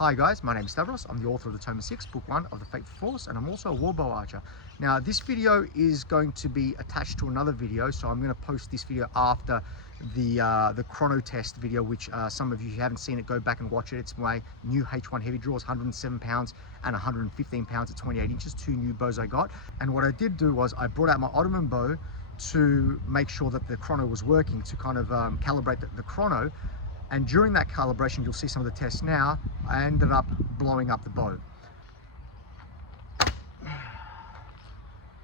Hi guys, my name is Stavros. I'm the author of the Tome 6, Book 1 of the Fateful Force, and I'm also a warbow archer. Now, this video is going to be attached to another video, so I'm going to post this video after the chrono test video, which some of you who haven't seen it, go back and watch it. It's my new H1 heavy draws, 107 pounds and 115 pounds at 28 inches, two new bows I got. And what I did do was I brought out my Ottoman bow to make sure that the chrono was working, to kind of calibrate the chrono. And during that calibration, you'll see some of the tests now, I ended up blowing up the bow.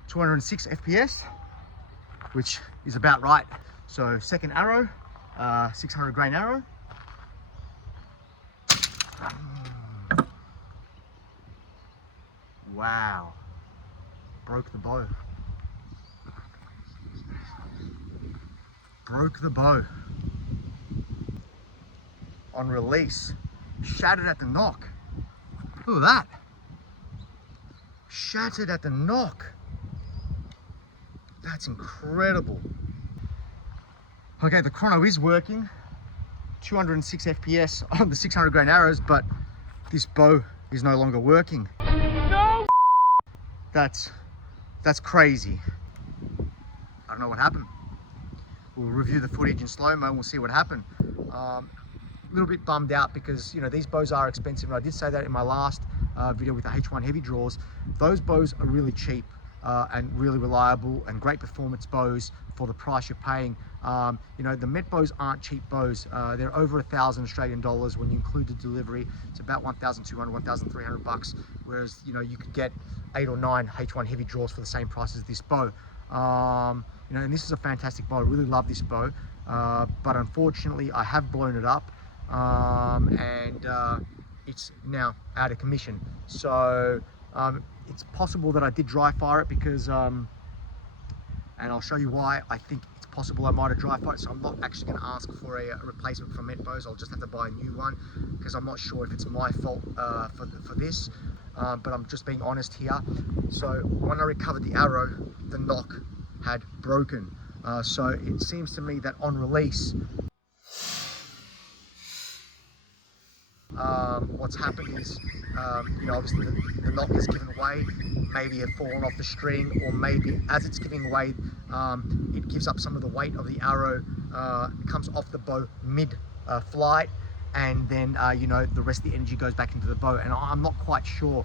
206 FPS, which is about right. So second arrow, 600 grain arrow. Wow, broke the bow. Broke the bow. On release, shattered at the knock. Look at that. Shattered at the knock. That's incredible. Okay, the chrono is working. 206 FPS on the 600 grain arrows, but this bow is no longer working. No! That's crazy. I don't know what happened. We'll review the footage in slow-mo and we'll see what happened. A little bit bummed out because, you know, these bows are expensive, and I did say that in my last video with the H1 heavy draws. Those bows are really cheap and really reliable and great performance bows for the price you're paying. You know, the Met bows aren't cheap bows. They're over $1,000 Australian dollars when you include the delivery. It's about 1,200, 1,300 bucks, whereas, you know, you could get 8 or 9 H1 heavy draws for the same price as this bow. You know, and this is a fantastic bow. I really love this bow, but unfortunately I have blown it up. It's now out of commission. So it's possible that I did dry fire it because, and I'll show you why I think it's possible I might have dry fired it. So I'm not actually going to ask for a replacement from Met bows. I'll just have to buy a new one because I'm not sure if it's my fault for this. But I'm just being honest here. So when I recovered the arrow, the knock had broken. So it seems to me that on release, what's happened is, you know, obviously the knock is given way, maybe it fallen off the string, or maybe as it's giving way, it gives up some of the weight of the arrow, comes off the bow mid-flight, and then, you know, the rest of the energy goes back into the bow. And I'm not quite sure,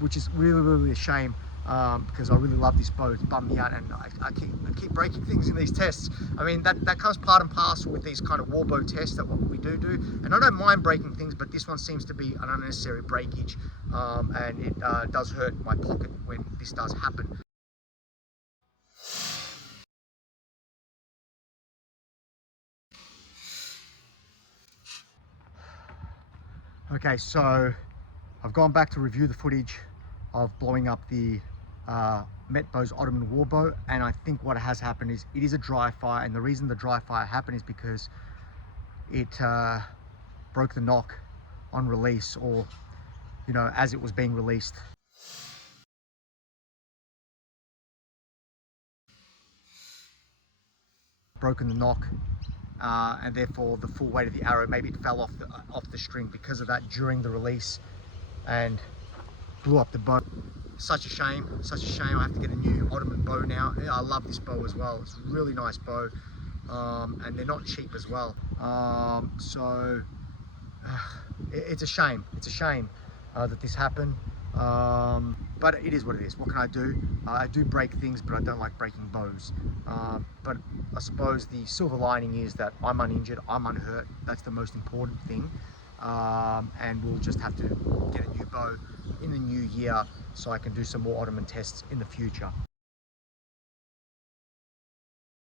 which is really a shame. Because I really love this bow. It's bummed me out, and I keep breaking things in these tests. I mean, that comes part and parcel with these kind of warbow tests that what we do, and I don't mind breaking things, but this one seems to be an unnecessary breakage, and it does hurt my pocket when this does happen. Okay, so I've gone back to review the footage of blowing up the Met bow's Ottoman warbow, and I think what has happened is it is a dry fire, and the reason the dry fire happened is because it broke the knock on release, or, you know, as it was being released. Broken the knock, and therefore the full weight of the arrow, maybe it fell off the string because of that during the release and blew up the bow. Such a shame, such a shame. I have to get a new Ottoman bow now. I love this bow as well. It's a really nice bow, and they're not cheap as well. It's a shame. It's a shame that this happened, but it is what it is. What can I do? I do break things, but I don't like breaking bows. But I suppose the silver lining is that I'm uninjured, I'm unhurt. That's the most important thing. And we'll just have to get a new bow in the new year so I can do some more Ottoman tests in the future.